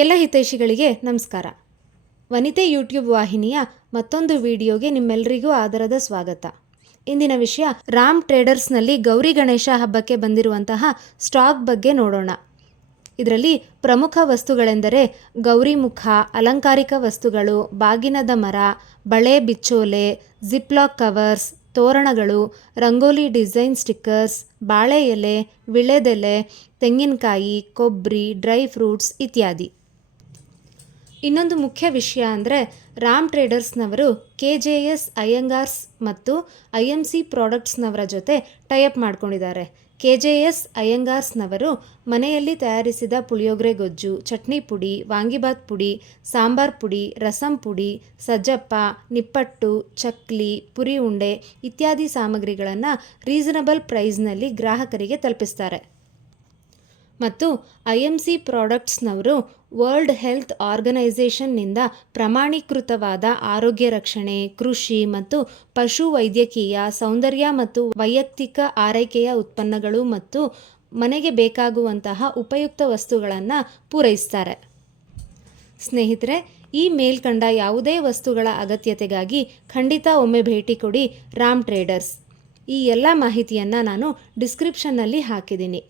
ಎಲ್ಲ ಹಿತೈಷಿಗಳಿಗೆ ನಮಸ್ಕಾರ. ವನಿತೆ ಯೂಟ್ಯೂಬ್ ವಾಹಿನಿಯ ಮತ್ತೊಂದು ವಿಡಿಯೋಗೆ ನಿಮ್ಮೆಲ್ಲರಿಗೂ ಆದರದ ಸ್ವಾಗತ. ಇಂದಿನ ವಿಷಯ, ರಾಮ್ ಟ್ರೇಡರ್ಸ್ನಲ್ಲಿ ಗೌರಿ ಗಣೇಶ ಹಬ್ಬಕ್ಕೆ ಬಂದಿರುವಂತಹ ಸ್ಟಾಕ್ ಬಗ್ಗೆ ನೋಡೋಣ. ಇದರಲ್ಲಿ ಪ್ರಮುಖ ವಸ್ತುಗಳೆಂದರೆ ಗೌರಿ ಮುಖ, ಅಲಂಕಾರಿಕ ವಸ್ತುಗಳು, ಬಾಗಿನದ ಮರ, ಬಳೆ ಬಿಚ್ಚೋಲೆ, ಜಿಪ್ಲಾಕ್ ಕವರ್ಸ್, ತೋರಣಗಳು, ರಂಗೋಲಿ ಡಿಸೈನ್ ಸ್ಟಿಕ್ಕರ್ಸ್, ಬಾಳೆ ಎಲೆ, ವಿಳೆದೆಲೆ, ತೆಂಗಿನಕಾಯಿ, ಕೊಬ್ಬರಿ, ಡ್ರೈ ಫ್ರೂಟ್ಸ್ ಇತ್ಯಾದಿ. ಇನ್ನೊಂದು ಮುಖ್ಯ ವಿಷಯ ಅಂದರೆ ರಾಮ್ ಟ್ರೇಡರ್ಸ್ನವರು ಕೆ ಜೆ ಎಸ್ ಅಯ್ಯಂಗಾರ್ಸ್ ಮತ್ತು ಐ ಎಂ ಸಿ ಪ್ರಾಡಕ್ಟ್ಸ್ನವರ ಜೊತೆ ಟೈಅಪ್ ಮಾಡ್ಕೊಂಡಿದ್ದಾರೆ. ಕೆ ಜೆ ಎಸ್ ಅಯ್ಯಂಗಾರ್ಸ್ನವರು ಮನೆಯಲ್ಲಿ ತಯಾರಿಸಿದ ಪುಳಿಯೋಗರೆ ಗೊಜ್ಜು, ಚಟ್ನಿ ಪುಡಿ ವಾಂಗಿಬಾತ್ ಪುಡಿ, ಸಾಂಬಾರ್ ಪುಡಿ, ರಸಂ ಪುಡಿ, ಸಜ್ಜಪ್ಪ, ನಿಪ್ಪಟ್ಟು, ಚಕ್ಲಿ, ಪುರಿ ಉಂಡೆ ಇತ್ಯಾದಿ ಸಾಮಗ್ರಿಗಳನ್ನು ರೀಸನಬಲ್ ಪ್ರೈಸ್ನಲ್ಲಿ ಗ್ರಾಹಕರಿಗೆ ತಲುಪಿಸ್ತಾರೆ. ಮತ್ತು ಐ ಎಂ ಸಿ ಪ್ರಾಡಕ್ಟ್ಸ್ನವರು ವರ್ಲ್ಡ್ ಹೆಲ್ತ್ ಆರ್ಗನೈಸೇಷನ್ನಿಂದ ಪ್ರಮಾಣೀಕೃತವಾದ ಆರೋಗ್ಯ ರಕ್ಷಣೆ, ಕೃಷಿ ಮತ್ತು ಪಶು ವೈದ್ಯಕೀಯ ಸೌಂದರ್ಯ ಮತ್ತು ವೈಯಕ್ತಿಕ ಆರೈಕೆಯ ಉತ್ಪನ್ನಗಳು ಮತ್ತು ಮನೆಗೆ ಬೇಕಾಗುವಂತಹ ಉಪಯುಕ್ತ ವಸ್ತುಗಳನ್ನು ಪೂರೈಸ್ತಾರೆ. ಸ್ನೇಹಿತರೆ, ಈ ಮೇಲ್ಕಂಡ ಯಾವುದೇ ವಸ್ತುಗಳ ಅಗತ್ಯತೆಗಾಗಿ ಖಂಡಿತ ಒಮ್ಮೆ ಭೇಟಿ ಕೊಡಿ ರಾಮ್ ಟ್ರೇಡರ್ಸ್. ಈ ಎಲ್ಲ ಮಾಹಿತಿಯನ್ನು ನಾನು ಡಿಸ್ಕ್ರಿಪ್ಷನ್ನಲ್ಲಿ ಹಾಕಿದ್ದೀನಿ.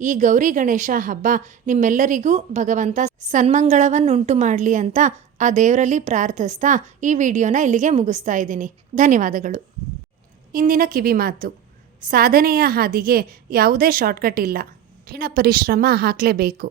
ಈ ಗೌರಿ ಗಣೇಶ ಹಬ್ಬ ನಿಮ್ಮೆಲ್ಲರಿಗೂ ಭಗವಂತ ಸನ್ಮಂಗಳವನ್ನುಂಟು ಮಾಡಲಿ ಅಂತ ಆ ದೇವರಲ್ಲಿ ಪ್ರಾರ್ಥಿಸ್ತಾ ಈ ವಿಡಿಯೋನ ಇಲ್ಲಿಗೆ ಮುಗಿಸ್ತಾ ಇದ್ದೀನಿ. ಧನ್ಯವಾದಗಳು. ಇಂದಿನ ಕಿವಿ ಮಾತು. ಸಾಧನೆಯ ಹಾದಿಗೆ ಯಾವುದೇ ಶಾರ್ಟ್ಕಟ್ ಇಲ್ಲ. ಕಠಿಣ ಪರಿಶ್ರಮ ಹಾಕಲೇಬೇಕು.